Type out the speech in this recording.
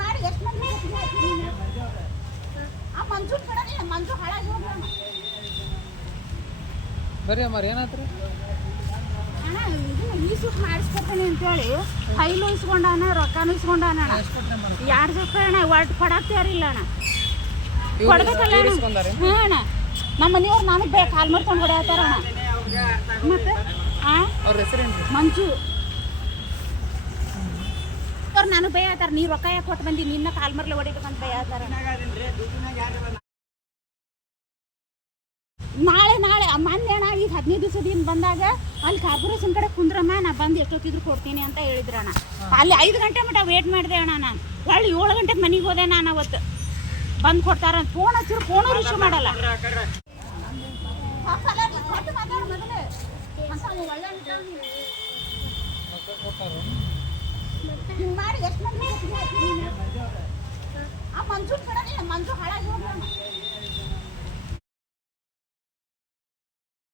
ಮಾಡಿ ಎಷ್ಟು ಮಂದಿ ಆ ಮಂಜು ಕಡೆ ಮಂಜು ಹಾಳಾಗಿ ಹೋಗೋಣ ಬರ್ರಿ ಅಮ್ಮಾರಿ ಏನಾಯ್ತು ಅಣ್ಣ ಇದು ಈಸು ಮಾಡಿಸ್ಕೊಡ್ತೀನಿ ಅಂತೇಳಿ ಫೈಲು ಇಸ್ಕೊಂಡಾನ ರೊಕ್ಕನೂ ಇಸ್ಕೊಂಡಾನ ಅಣ್ಣ 2 ರೂಪಾಯಿ ಅಣ್ಣ ಒಟ್ಟು ಕೊಡಾಕ್ತಾರಿಲ್ಲ ಅಣ್ಣ ಕೊಡ್ಬೇಕಲ್ಲ ಹ್ಞೂ ಅಣ್ಣ ನಮ್ಮ ಮನೆಯವ್ರು ನನಗೆ ಬೇಕು ಕಾಲ್ ಮಾಡ್ಕೊಂಡು ಹೊಡೆಯತ್ತಾರ ಅಣ್ಣ ಮತ್ತೆ ಅವ್ರ ಹೆಸರೇನು ಮಂಜು ಅವ್ರು ನನಗೆ ಬೈಯತ್ತಾರ ನೀ ರೊಕ್ಕ ಯಾಕೆ ಕೊಟ್ಟು ಬಂದಿ ನಿನ್ನ ಕಾಲ್ ಮರ್ಲೆ ಹೊಡಿಬೇಕಂತ ಬೈಯತ್ತಾರ ನಾಳೆ ಮೊನ್ನೆ ಅಣ್ಣ ಈಗ 15 ದಿವಸದಿಂದ ಬಂದಾಗ ಅಲ್ಲಿ ಕಾರ್ಪೊರೇಷನ್ ಕಡೆ ಕುಂದ್ರಮ್ಮ ನಾ ಬಂದು ಎಷ್ಟೊತ್ತಿದ್ರು ಕೊಡ್ತೀನಿ ಅಂತ ಹೇಳಿದ್ರಣ್ಣ ಅಲ್ಲಿ 5 ಗಂಟೆ ಮಟ್ಟ ವೇಟ್ ಮಾಡಿದೆ ಅಣ್ಣ ನಾನು ಹೊಳ್ಳಿ 7 ಗಂಟೆಗೆ ಮನೆಗೆ ಹೋದೆ ನಾನು ಅವತ್ತು ಬಂದು ಕೊಡ್ತಾರ ಅಂತ ಫೋನ್ ಹಚ್ಚಿದ್ರು ಫೋನು ರಿಸೀವ್ ಮಾಡಲ್ಲ ಮಾಡಿ ಎಷ್ಟು ಮಂದಿ ಆ ಮಂಜು ಕಡೆ ಮಂಜು ಹಾಳಾಗಿ ಹೋಗ್ಯಾನ